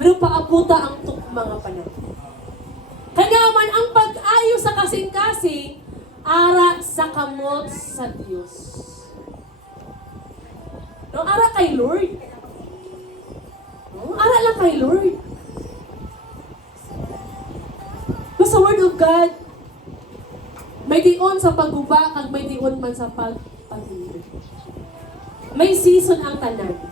Pero paabuta ang mga panahon. Kanya man ang pag-ayo sa kasing-kasing, ara sa kamot sa Diyos. No, ara kay Lord. No, ara lang kay Lord. No, sa Word of God, may dion sa pagguba, kag may dion man sa pagpatindi. May season ang tanan.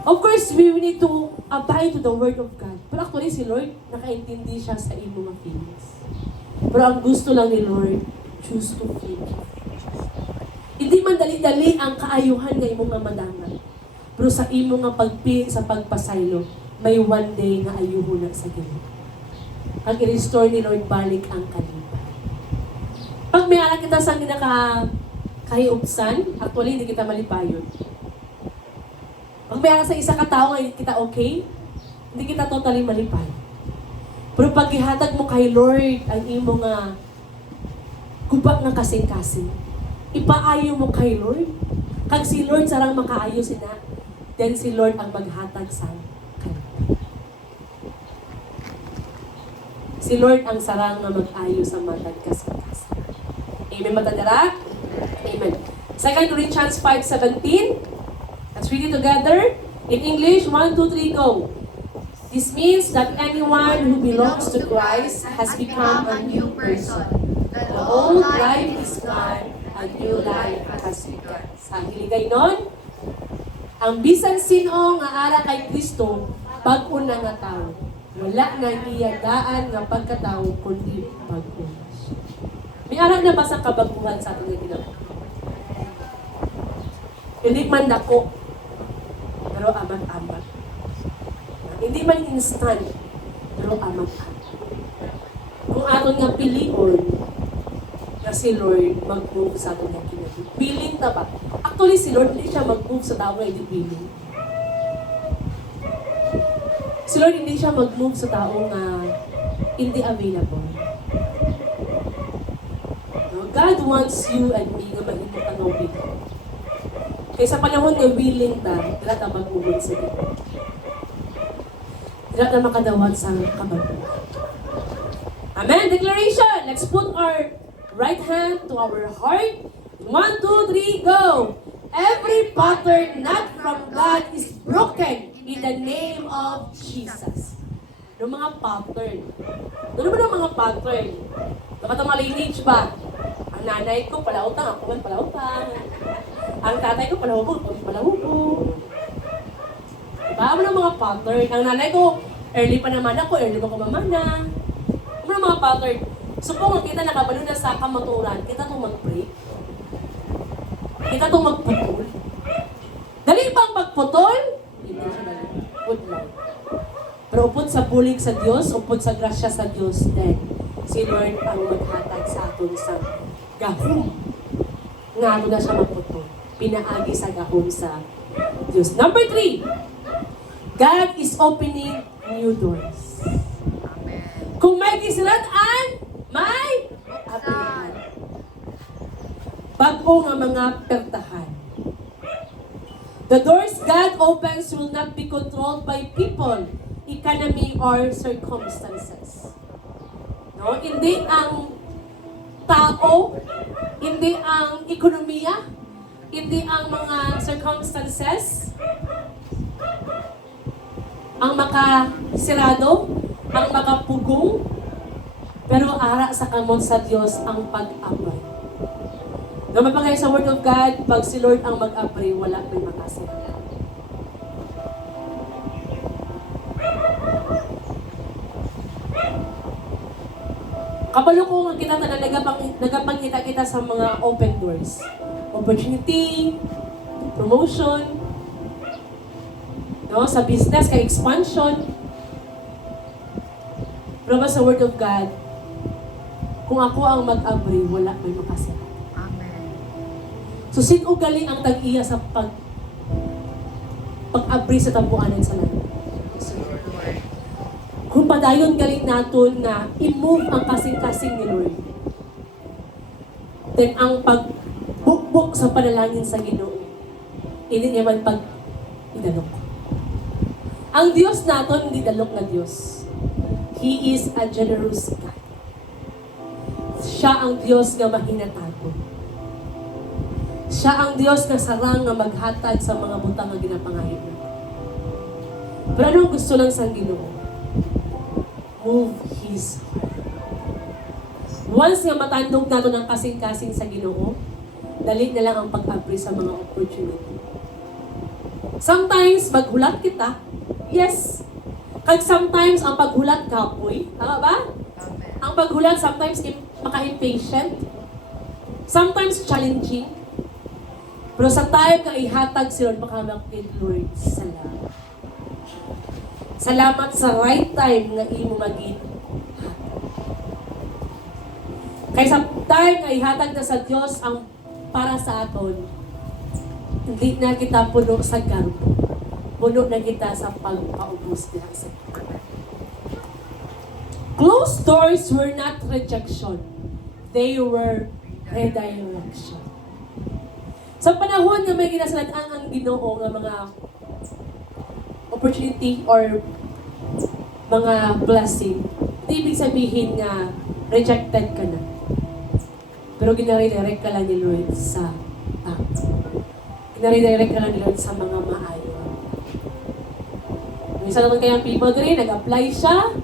Of course, we need to abide to the Word of God. Pero actually, si Lord, nakaintindi siya sa iyong mga feelings. Pero ang gusto lang ni Lord, choose to feel. Hindi man dali-dali ang kaayuhan nga imong nga madangan. Pero sa imong nga sa pagpasaylo, may one day nga ayuho na sa Ginoo. Ang i-restore ni Lord, balik ang kalipan. Pag may alam kita sa kahiupsan, actually, hindi kita malipayon. Pag may sa isa ka tao, hindi kita okay, hindi kita totally malipay. Pero pag ihatag mo kay Lord ang imo nga kubak nga kasing-kasing, ipaayo mo kay Lord. Kag si Lord sarang makaayo sina, then si Lord ang maghatag sa kanya. Si Lord ang sarang nga mag-ayo sa matag kasing-kasing. Amen matadara? Amen. 2 Corinthians 5:17. Let's read it together. In English, 1, 2, 3, go. This means that anyone who belongs to Christ has become a new person. The old life is gone, a new life has begun. Sa hiligay nun, ang bisan sino nga ara kay Kristo, pag-una nga tao. Wala na iyadaan nga pagkatao, kundi pag-una. May ara na ba sa kabaguhan sa ating ginagawa? Hindi man dako, pero amat-amat. Hindi man instant, pero amat-amat. Kung aton nga pilion, na si Lord mag-move sa aton nga kinabuhi. Piling na ba? Actually, si Lord hindi siya mag-move sa tao na hindi piling. Si Lord hindi siya mag-move sa tao nga hindi available. No? God wants you and me nga mag-imot ang obedient. Kaya sa panahon na willing ta, dila ta mag-ubod sa Diyos. Dila ta makadawat sa kabaguhan. Amen! Declaration! Let's put our right hand to our heart. 1, 2, 3, go! Every pattern not from God is broken in the name of Jesus. Yung mga pattern. Ano ba yung mga pattern? Nakatama lineage ba? Ang nanay ko palautang, ako man palautang. Ang tatay ko palahubog, ako palahubog. Diba? Ano ng mga pattern? Ang nanay ko, early pa naman ako, early pa ko mamana. Ano ng mga pattern? Supong kita nakabalo na sa kamaturan, kita itong mag-break. Kita itong magputol. Dali bang magputol? Hindi siya dali. Good lang. Pero upod sa bulig sa Diyos, upod sa grasya sa Diyos, then si Lord ang maghatag sa aton sa gahom. Nga ato na siya magputol. Pinaagi sa gahom sa Diyos. Number 3, God is opening new doors. Amen. Kung may gisilatan, may abrihan. Bago nga mga pertahan. The doors God opens will not be controlled by people, economy, or circumstances. No? Hindi ang tao, hindi ang ekonomiya, hindi ang mga circumstances ang makasirado, ang makapugong, pero ara sa kamon sa Diyos ang pag-abay. Naman pa kayo sa Word of God, pag si Lord ang mag-abay, wala may makasirado. Kabalo ko nga kita na nagapangita kita sa mga open doors. Opportunity, promotion, no, sa business, kay expansion. Pero ba sa Word of God, kung ako ang mag-abri, wala may makasira. Amen. So, sino galing ang tag-iya sa pag-abri sa tampuanan sa langit? Lord. Kung padayon galing natin na i-move ang kasing-kasing ni Lord, then ang pagbukbok sa panalangin sa Ginoo, hindi niya man pag-idalok. Ang Diyos naton, hindi dalok na Diyos. He is a generous God. Siya ang Diyos nga mahinatago. Siya ang Diyos nga sarang nga maghatag sa mga butang nga ginapangayon natin. Pero anong gusto lang sa Ginoo? Move His heart. Once nga matandog nato ng kasing-kasing sa Ginoo, dali na lang ang pag-apply sa mga opportunity. Sometimes, maghulat kita. Yes. Kag sometimes, ang paghulat kapoy. Tama ba? Amen. Ang paghulat, sometimes, maka-impatient. Sometimes, challenging. Pero sa time ka ihatag si Lord, makamang Lord, salamat. Salamat sa right time na imo maging hatag. Kaya sa time nga ihatag na sa Diyos ang para sa aton, hindi na kita puno sa garbo. Puno na kita sa pagpaubos niya sa kita. Closed doors were not rejection. They were redirection. Sa panahon nga may ginasaladaan ang Ginoo nga mga opportunity or mga blessing, ibig sabihin nga rejected ka na. Pero ginare-direct ka lang ni Lord sa tama. Ginare-direct ka lang ni Lord sa mga maayo. Yung isa naman kayang people din, nag-apply siya,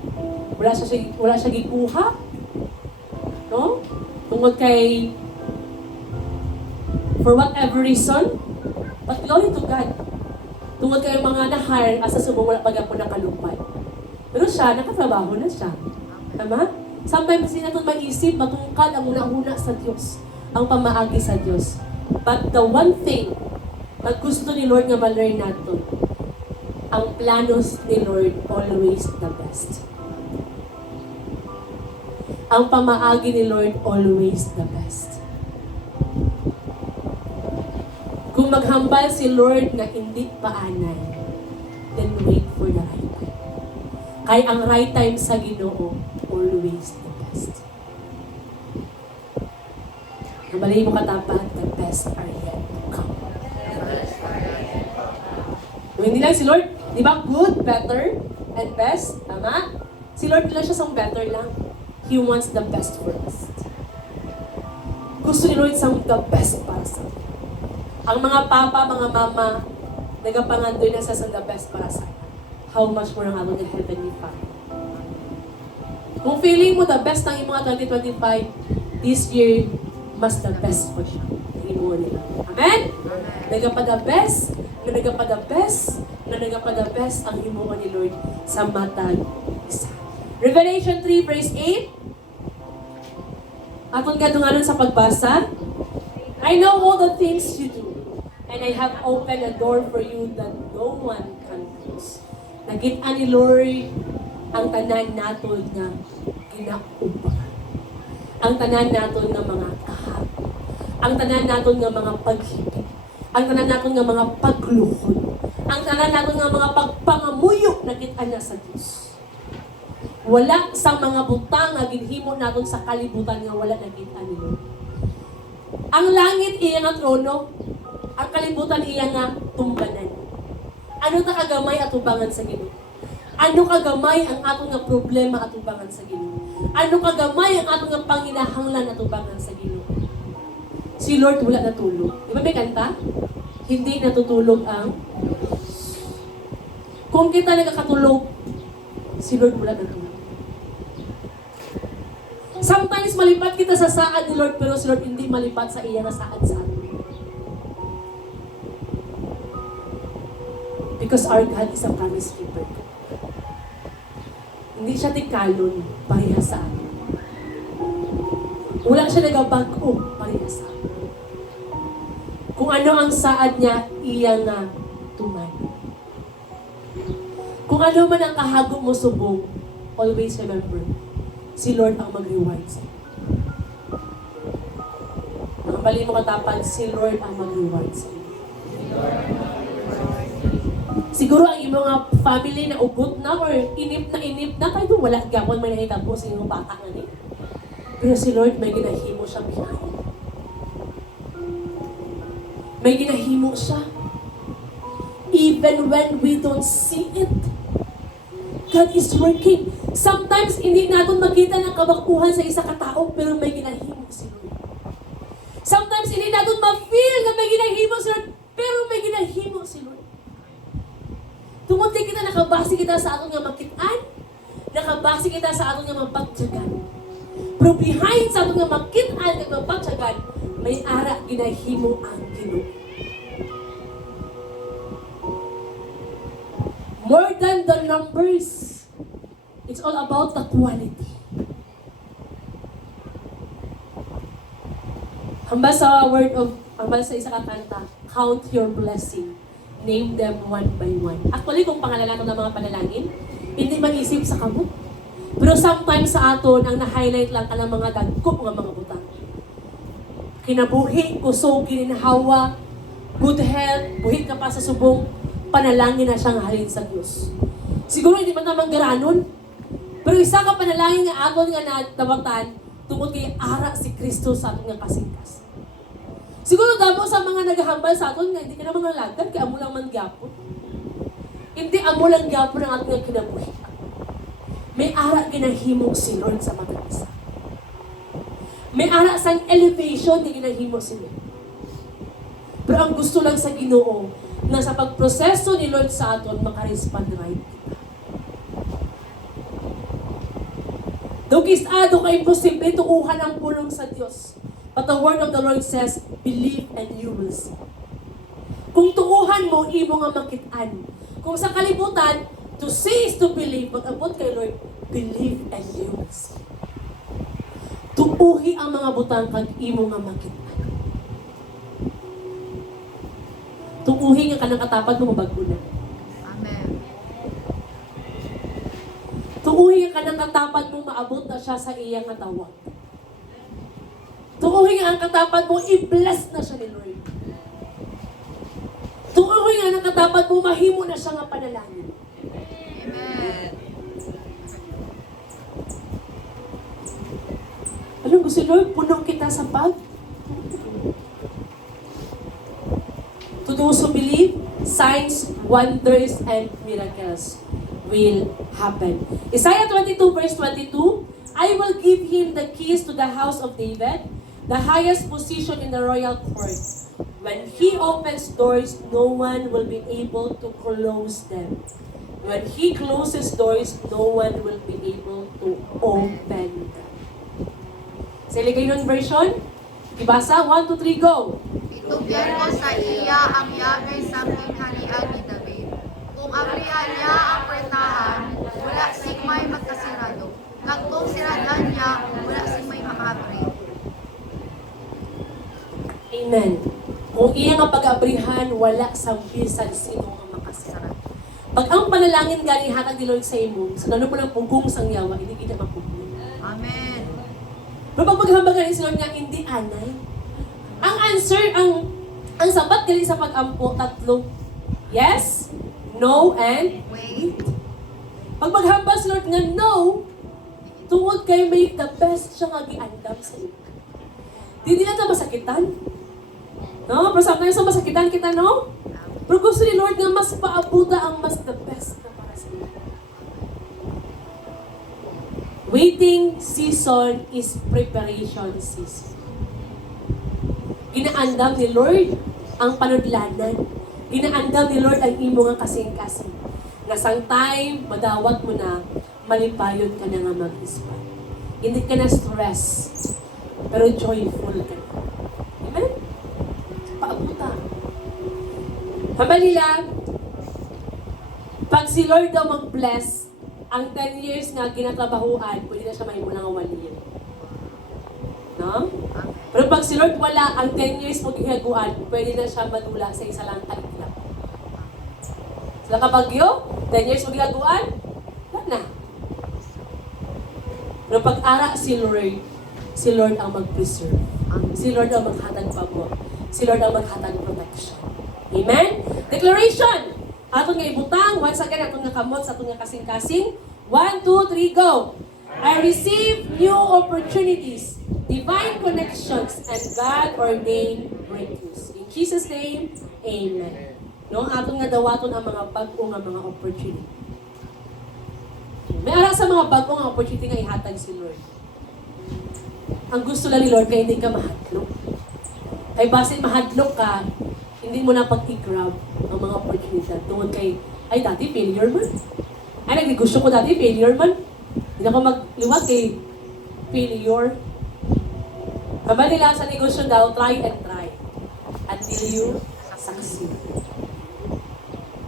wala siya gikuha. No? Tungkol kay for whatever reason, but glory to God. Tungkol kay mga na-hire, asa sumumula pag ako nakalupay. Pero siya, nakatrabaho na siya. Tama? Sometimes hindi natin maisip, matungkad ang una-una sa Diyos, ang pamaagi sa Diyos. But the one thing na gusto ni Lord nga ma-learn natin, ang planos ni Lord always the best. Ang pamaagi ni Lord always the best. Kung maghambal si Lord na hindi paanay, then wait for the right time. Kaya ang right time sa Ginoo, always the best. Nabalay mo katapat, the best are yet to come. So, hindi lang si Lord, di ba, good, better, and best, tama? Si Lord lang siya sa better lang. He wants the best for us. Gusto ni Lord sa the best para sa atin. Ang mga papa, mga mama, nagapangandoy na sa the best para sa atin. How much more ang ato ng Heavenly Father. Kung feeling mo the best ng iyong mga 2025, this year, mas the best po siya. Imo nila. Amen? Nagapa the best, na nagapa the best, na nagapa the best ang imo ni Lord sa matag isa. Revelation 3 verse 8. Atong gadunganon sa pagbasa. I know all the things you do, and I have opened a door for you that no one can close. Nagit-an ni Lord ang tanan naton nga ginaupahan. Ang tanan naton nga mga kahap. Ang tanan naton nga mga paghigit. Ang tanan naton nga mga pagluhod. Ang tanan naton nga mga pagpangamuyo nagit-an na sa Dios. Wala sa mga butang nga ginhimo naton sa kalibutan nga wala nagit-an ni Lord. Ang langit iya nga trono, ang kalibutan iya nga tumbanan. Ano ta kagamay atubangan sa Ginoo? Ano kagamay ang atong nga problema atubangan sa Ginoo? Ano kagamay ang atong nga panginahanglan atubangan sa Ginoo? Si Lord wala natulog. Di ba may kanta? Hindi natutulog ang kung kita nagkakatulog, si Lord wala natulog. Sometimes malipat kita sa saad ni Lord, pero si Lord hindi malipat sa iya na saad sa atin. Because our God is a promise keeper. Hindi siya tikalon, pareha sa atin. Wala siya nagabago, pareha sa atin. Kung ano ang saad niya, iya nga tuman. Kung ano man ang kahagop mo subong, always remember, si Lord ang mag-reward sa'yo. Nakabali mo katapan, si Lord ang mag-reward sa'yo. Siguro ang iyong mga family na ugot na or inip na, kahit wala gapon may nakitabo sa iyong bata nga ni. Pero si Lord may ginahimo siya behind. May ginahimo siya. Even when we don't see it, God is working. Sometimes, hindi natin makita ng kabakuhan sa isa katao, pero may ginahimo si Lord. Sometimes, hindi natin ma-feel na may ginahimo si Lord, pero may ginahimo si Lord. Tumuti kita, nakabasi kita sa atong nga makitaan, nakabasi kita sa atong nga mapagtyagan. Pero behind sa atong nga makitaan at mapagtyagan, may ara ginahimo ang Ginoo. More than the numbers, it's all about the quality. Hamba sa hamba sa isa kakanta, count your blessing. Name them one by one. Actually, kung pangalanan ng mga panalangin, hindi mag-isip sa kamot. Pero sometimes sa aton, ang na-highlight lang ka ng mga dagkop ng mga butang. Kinabuhi, kusog, gininhawa, good health, buhit ka pa sa subong, panalangin na siyang halin sa Diyos. Siguro hindi man namang garanon, pero isa ka panalangin nga aton nga natawatan, tungkol kay ara si Kristo sa aton nga kasingkas. Siguro damo sa mga naghahambal sa aton nga, hindi ka na mga lagad, kaya amo lang man gyapon. Hindi amo lang gyapon ang aton nga kinabuhi. May ara ginahimo si Lord sa mga isa. May ara sang elevation na ginahimo si Lord. Pero ang gusto lang sa Ginoo, na sa pagproseso ni Lord sa aton, makarespond right kita. Dugis-ado ka imposible tuuhan ang pulong sa Diyos. But the word of the Lord says, believe and you will see. Kung tuuhan mo, imo nga makitaan. Kung sa kalibutan, to see is to believe. Pag-abot kay Lord, believe and you will see. Tuuhi ang mga butang kag imo nga makitaan. Tuuhi nga kanang katapad mo mabag-o na. Amen. Tuuhi nga kanang katapad mo maabot na siya sa iyang nga tawag. Tuuhi nga ang katapad mo i-bless na siya ni Lord. Tuuhi nga ang katapad mo mahimo na siya nga panalangin. Amen. Alam ko si Lord, punong kita sa pag. To those who believe, signs, wonders, and miracles will happen. Isaiah 22 verse 22, I will give him the keys to the house of David, the highest position in the royal court. When he opens doors, no one will be able to close them. When he closes doors, no one will be able to open them. Sa Ligaynon version, ibasa, 1, 2, 3, go! Itugyan ko sa iya ang yagay sa kingharian ni David. Kung abrihan niya ang kwentahan, wala sing may magkasirado. Kag kung siradan niya, wala sing may makabri. Amen. Kung iya nga pag-abrihan, wala sa bisan sino nga makasira. Pag ang panalangin gani hatag ni Lord sa imo, sa gano'n po ng pugong sang yawa, hindi kita mapugong. Amen. Pero pag maghambagan ni Lord nga, hindi anay. Ang answer, ang sabat gali sa pag-ampo, tatlo. Yes, no, and Wait. pag maghambal si Lord nga no, tungod kay may the best siya nga giandam sa iyo. Di na ito masakitan. No? Pero sometimes masakitan kita, no? Pero gusto ni Lord nga mas paabuta ang mas the best na para sa iyo. Waiting season is preparation season. Ginaandam ni Lord ang panudlanan. Ginaandam ni Lord ang imo nga kasing-kasing. Nasang time, madawat mo na, malipayod ka na nga mag-ispan. Hindi ka na stress, pero joyful ka na. Amen? Paabuta. Hamba nila, pag si Lord daw mag-bless, ang 10 years nga ginatrabahuan, pwede na siya mahimulang 1 year. No? Pero pag si Lord wala, ang 10 years mo gihaguan, pwede na siya madula sa isa lang tagilap. Sila kabagyo, 10 years mo gihaguan, wala na. Pero pag ara si Lord ang mag-preserve. Si Lord ang maghatag pabor. Si Lord ang maghatag protection. Amen? Declaration! Atong nga ibutang, once again, atong nga kamot sa atong nga kasing-kasing. 1, 2, 3, go! I receive new opportunities, divine connections, and God-ordained breakthroughs. In Jesus' name, Amen. No, atong nga dawaton ang mga bag-o nga mga opportunity. sa mga bagong opportunity nga ihatag si Lord. Ang gusto lang ni Lord kaya hindi ka mahadlok. Kay basin mahadlok ka, hindi mo na pag-i-grab ang mga opportunity tungkol kay, ay dati failure man. Ay nagnegosyo ko dati failure man. Hindi ako magliwag kay failure. Aba nila sa negosyo daw, try and try until you succeed.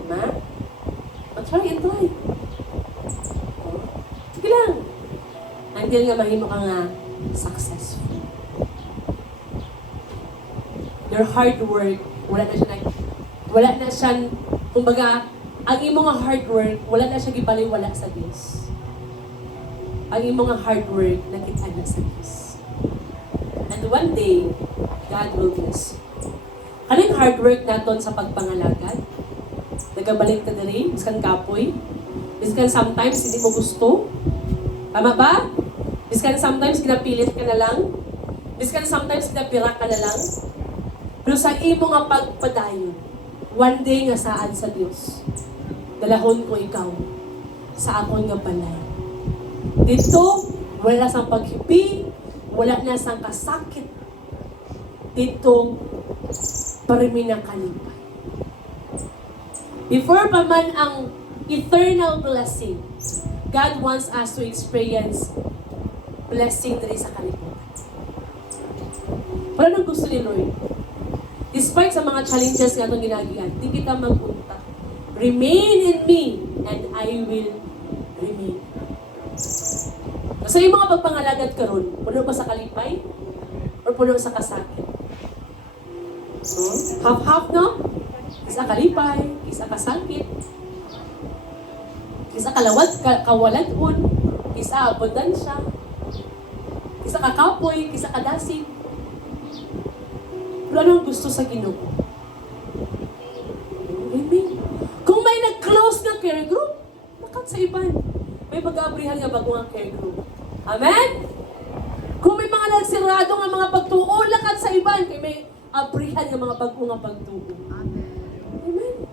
Diba? Try and try. Oh. Sige lang. Until nga mahimo ka nga successful. Your hard work, wala na siya, kumbaga, ang imong nga hard work, wala na siya gibaliwala sa Diyos. Ang imong nga hard work, nakita na sa Diyos. And one day, God will bless you. Kaning hard work naton sa pagpangalagad, nagabalik na rin, miskan kapoy, miskan sometimes hindi mo gusto, tama ba? Miskan sometimes kinapilit ka na lang, miskan sometimes kinapira ka na lang, pero sa imo nga pagpadayon, one day nga saan sa Dios, dalahon ko ikaw sa akon nga balay. Dito, wala na sang paghipi, wala na sang kasakit. Dito, parimi na kalipay. Before pa man ang eternal blessing, God wants us to experience blessing diri sa kalibutan. Pero anong gusto ni Lord? Despite sa mga challenges nga itong ginagian, di kita magpunta. Remain in me, and I will remain. So yung mga pagpangalagad karon, puno ba sa kalipay? Or puno sa kasakit? So, half-half, no? Isa kalipay, isa kasakit, isa kalawat, kawaladun, isa abundansya, isa kakapoy, isa kadasig. Pero anong gusto sa Ginoo? Amen. Kung may nag-close na care group, nakat sa iban. May mag-aabrihan nga bago ang care group. Amen? Kung may mga nagsirado nga mga pagtuo, lakat sa iban. Kaya may abrihan nga mga bago nga pagtuo. Amen.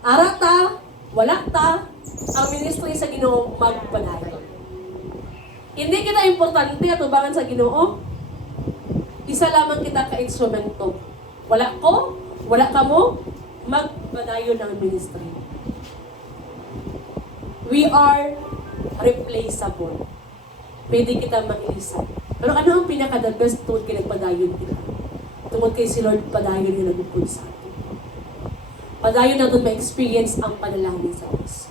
Arata, wala ta, ang ministry sa Ginoo magpadayon. Hindi kita importante atubangan sa Ginoo. Isa lamang kita ka-instrumento. Wala ko, wala ka mo, magpadayon ng ministry. We are replaceable. Pwede kita mailisan. Pero ano ang pinaka-the best tungkol kay nagpadayon kita? Tungkol kay si Lord, padayon yung nagukod sa atin. Padayon natin ma-experience ang panalangin sa Diyos.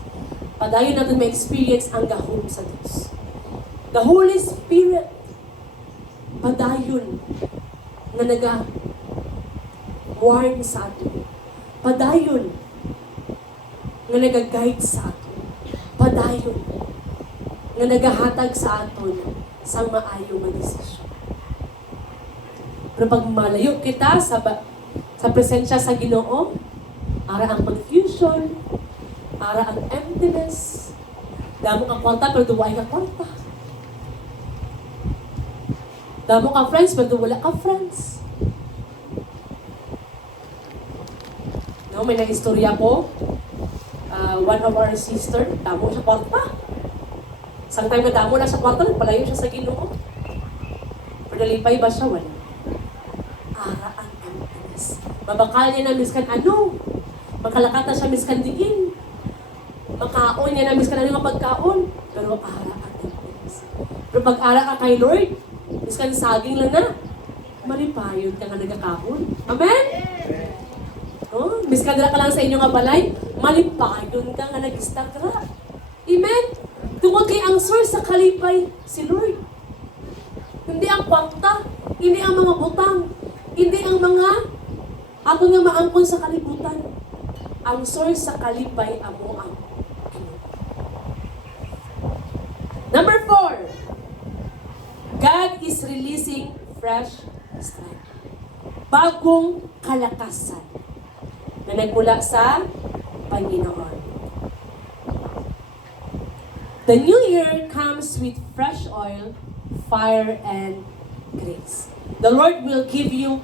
Padayon natin ma-experience ang gahom sa Diyos. The Holy Spirit, padayon na naga-warn sa atin. Padayon na naga-guide sa atin. Padayon na nagahatag sa atin sa maayong na desisyon. Pero pag malayo kita sa presensya sa Ginoo, ara ang confusion, ara ang emptiness, damo ka kwarta pero duway ka kwarta. Damo ka friends, pero wala ka friends. No, may na-istorya ko. One of our sister, damo siya kwarta. Isang time na damo na sa kwarta, nagpalayo siya sa Ginoo. Pero nalipay ba siya? Wala. Ara ang emptiness. Mabakal niya na miskan ano. Makalakata siya miskan diin. Makaon niya na miskan ano nga pagkaon. Pero ara ang emptiness. Pero pag ara ka kay Lord, miskan saging lang na, malipayon ka nga nagkakahon. Amen? Oh, miskan ka lang sa inyo nga balay, malipayon ka nga nag-istagra. Amen? Tungkol kay ang source sa kalipay, si Lord. Hindi ang kwarta, hindi ang mga butang, hindi ang mga ato nga maangkon sa kalibutan. Ang source sa kalipay, amo ang Ginoo. Number 4. God is releasing fresh strength. Bagong kalakasan na nagmula sa Panginoon. The new year comes with fresh oil, fire, and grace. The Lord will give you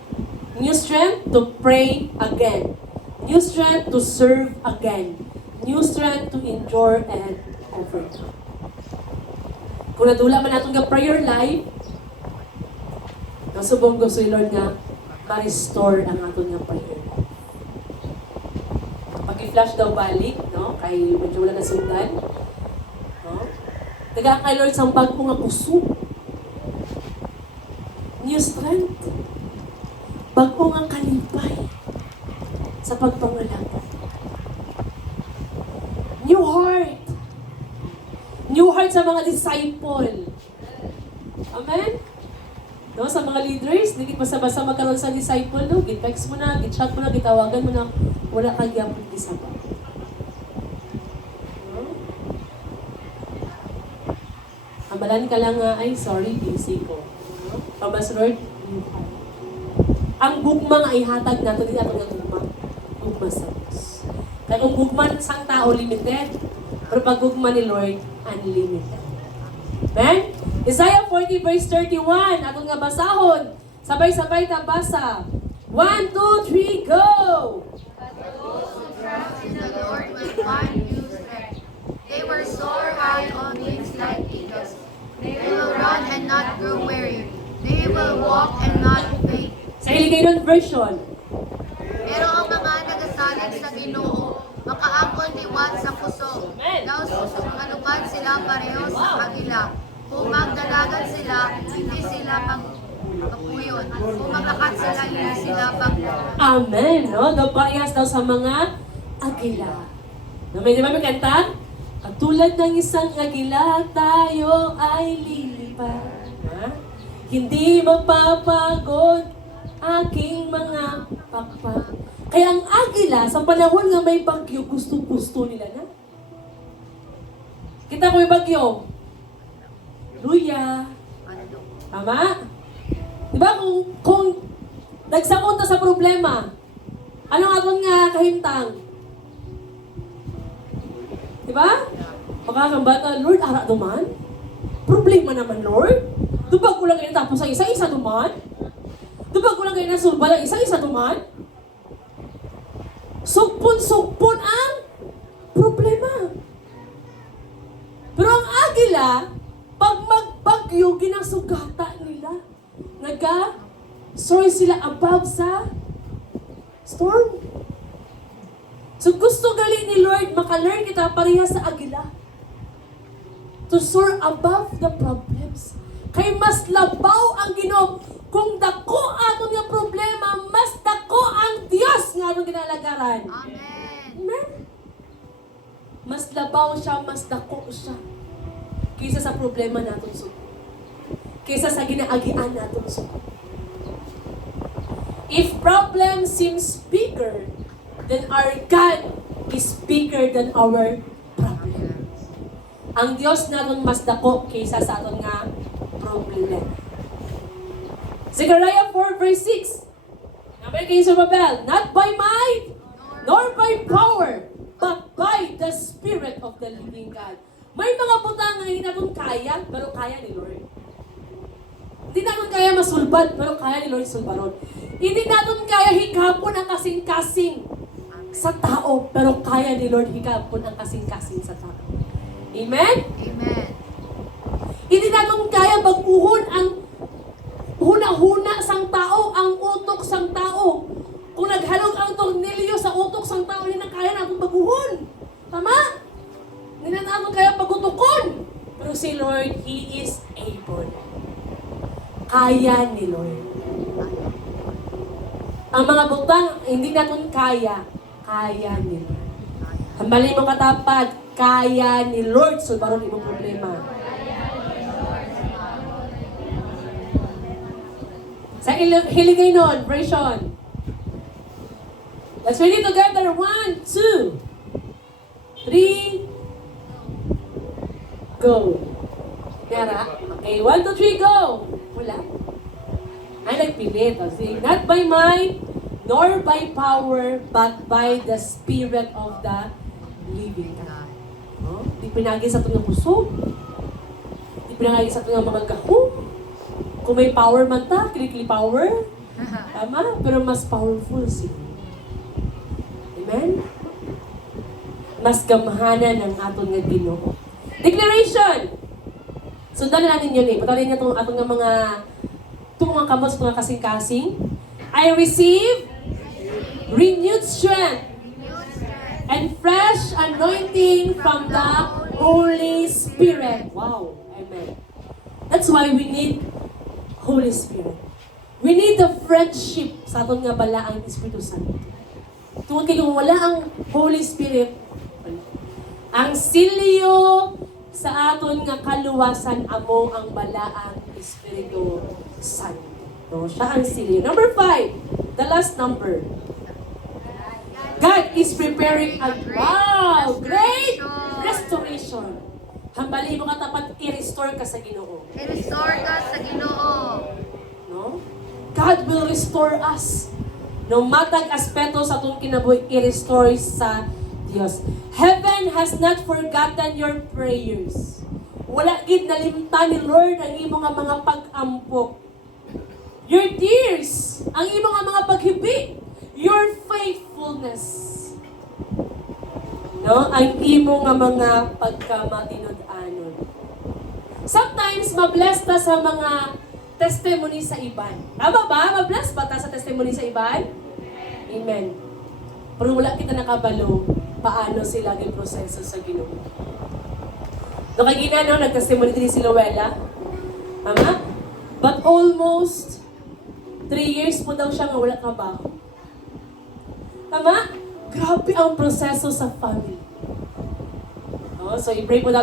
new strength to pray again, new strength to serve again, new strength to endure and overcome. Kung nadula man natin nga prayer life, nasubong ko si Lord nga, ma-restore ang aton nga prayer life. Pag-flash daw balik, no? Kay medyo wala na sundan. No? Taga kay Lord sa bag ko nga puso. New strength. Bago nga kalipay sa pagpangalangin. New heart. New heart sa mga disciple. Amen? No, sa mga leaders, hindi basta-basta magkaroon sa disciple, no? Git-text mo na, git-chat mo na, gitawagan mo na, wala kang yapon isa pa. No? Amalan ka lang nga, ay, sorry, busy ko. No? Pabas, Lord, new heart. Ang gugma nga ihatag nato din ato nga gugma. Gugma sa Diyos. Kaya kung gugma sang tao, limited. Pero pag gugma ni Lord, unlimited. Amen? Isaiah 40 verse 31. Atong nga basahon. Sabay-sabay ta basa. 1, 2, 3, go! Those who trust in the Lord will find new strength. They will soar high on wings like eagles. They will run and not grow weary. They will walk and not faint. Sa Hiligaynon version. Pero ang mga nagasalig sa Ginoo, makaangkon tiwan sa puso. Amen. Daw susungalukan sila pareho sa agila. Kung magdalagan sila, hindi sila magkapuyon. Kung maglakat sila, hindi sila Amen. No? Gapayas daw sa mga agila. No, may di ba may kanta? Katulad ng isang agila, tayo ay lilipad. Ha? Hindi mapapagod aking mga pakpak. Kaya ang agila, sa panahon nga may bagyo, gusto-gusto nila na. Kita ko yung bagyo. Luya. Tama? Diba kung nagsakot na sa problema, anong aton nga kahimtang? Diba? Baka kang bata, Lord, ara duman? Problema naman, Lord. Dubag ko lang kayo tapos sa isa-isa duman? Dubag ko lang kayo nasulba lang isa-isa duman? Sugpon-sugpon ang problema. Pero ang agila, pag magbagyo, ginasugata nila. Soar sila above sa storm. So gusto gali ni Lord, makalearn kita pareha sa agila. To soar above the problems. Kay mas labaw ang Ginoo. Kung dako aton nga problema, mas dako ang Dios nga atong ginalagaran. Amen. Amen? Mas labaw siya, mas dako siya. Kaysa sa problema natin suko. Kaysa sa ginaagian natin suko. If problem seems bigger, then our God is bigger than our problem. Ang Diyos natin mas dako kaysa sa aton nga problem. Zechariah 4 verse 6. Nabi kayo sa Babel, not by might, nor by power, but by the Spirit of the living God. May mga butang nga hindi natin kaya, pero kaya ni Lord. Hindi natin kaya masulbad, pero kaya ni Lord sulbaron. Hindi natin kaya higapon ang kasing-kasing sa tao, pero kaya ni Lord higapon ang kasing-kasing sa tao. Amen? Amen. Hindi natin kaya baguhon ang huna-huna sang tao, ang utok sang tao. Kung naghalog ang tornilyo sa utok sang tao, hindi na kaya natin baguhon. Tama? Hindi na natin kaya pagutukon. Pero si Lord, He is able. Kaya ni Lord. Ang mga butang, hindi natin kaya. Kaya ni Lord. Ang mali mo katapat, kaya ni Lord. So, baron ibang problema. Sa Hiligaynon version. Let's read it together. 1, 2, 3, go. Kaya, okay, 1, 2, 3, go. Wala. Ay, nagpilit. O, sige. Not by might, nor by power, but by the Spirit of the living God. No? Di pinagi sa itong puso. Di pinagi sa itong mga gahong. Kung may power man ta, klikli power. Tama? Pero mas powerful siya. Amen? Mas gamahanan ng aton nga Ginoo. Declaration! Sundan na natin yun eh. Patarin niya itong atong mga kamot sa mga kasing-kasing. I receive renewed strength and fresh anointing from the Holy Spirit. Wow. Amen. That's why we need Holy Spirit. We need the friendship sa aton nga bala ang Espiritu Santo. Tungkol kay kung wala ang Holy Spirit, wala. Ang silyo sa aton nga kaluwasan amo ang balaang Espiritu Santo. No, siya ang silyo. Number 5, the last number. God is preparing a great restoration. Hambali mo katapat, i-restore ka sa Ginoo. I-restore ka sa Ginoo. No? God will restore us. No matag aspeto sa atong kinabuhi, i-restore sa Dios. Heaven has not forgotten your prayers. Wala gid nalimtan ni Lord ang imong mga pag-ampok. Your tears, ang imong mga paghibi, your faithfulness. No, ang imong mga pagkamatinud-anon. Sometimes mabless ta sa mga testimony sa iban. Tama ba? Mabless ba ta sa testimony sa iban? Amen. Pero wala kita nakabalo paano sila yung proseso sa Ginoo. No, kay ginano, nag-testimony din si Luella. Tama? But almost 3 years po daw siya nga wala trabaho. Tama? Grabe ang proseso sa family. No? So, i-pray po daw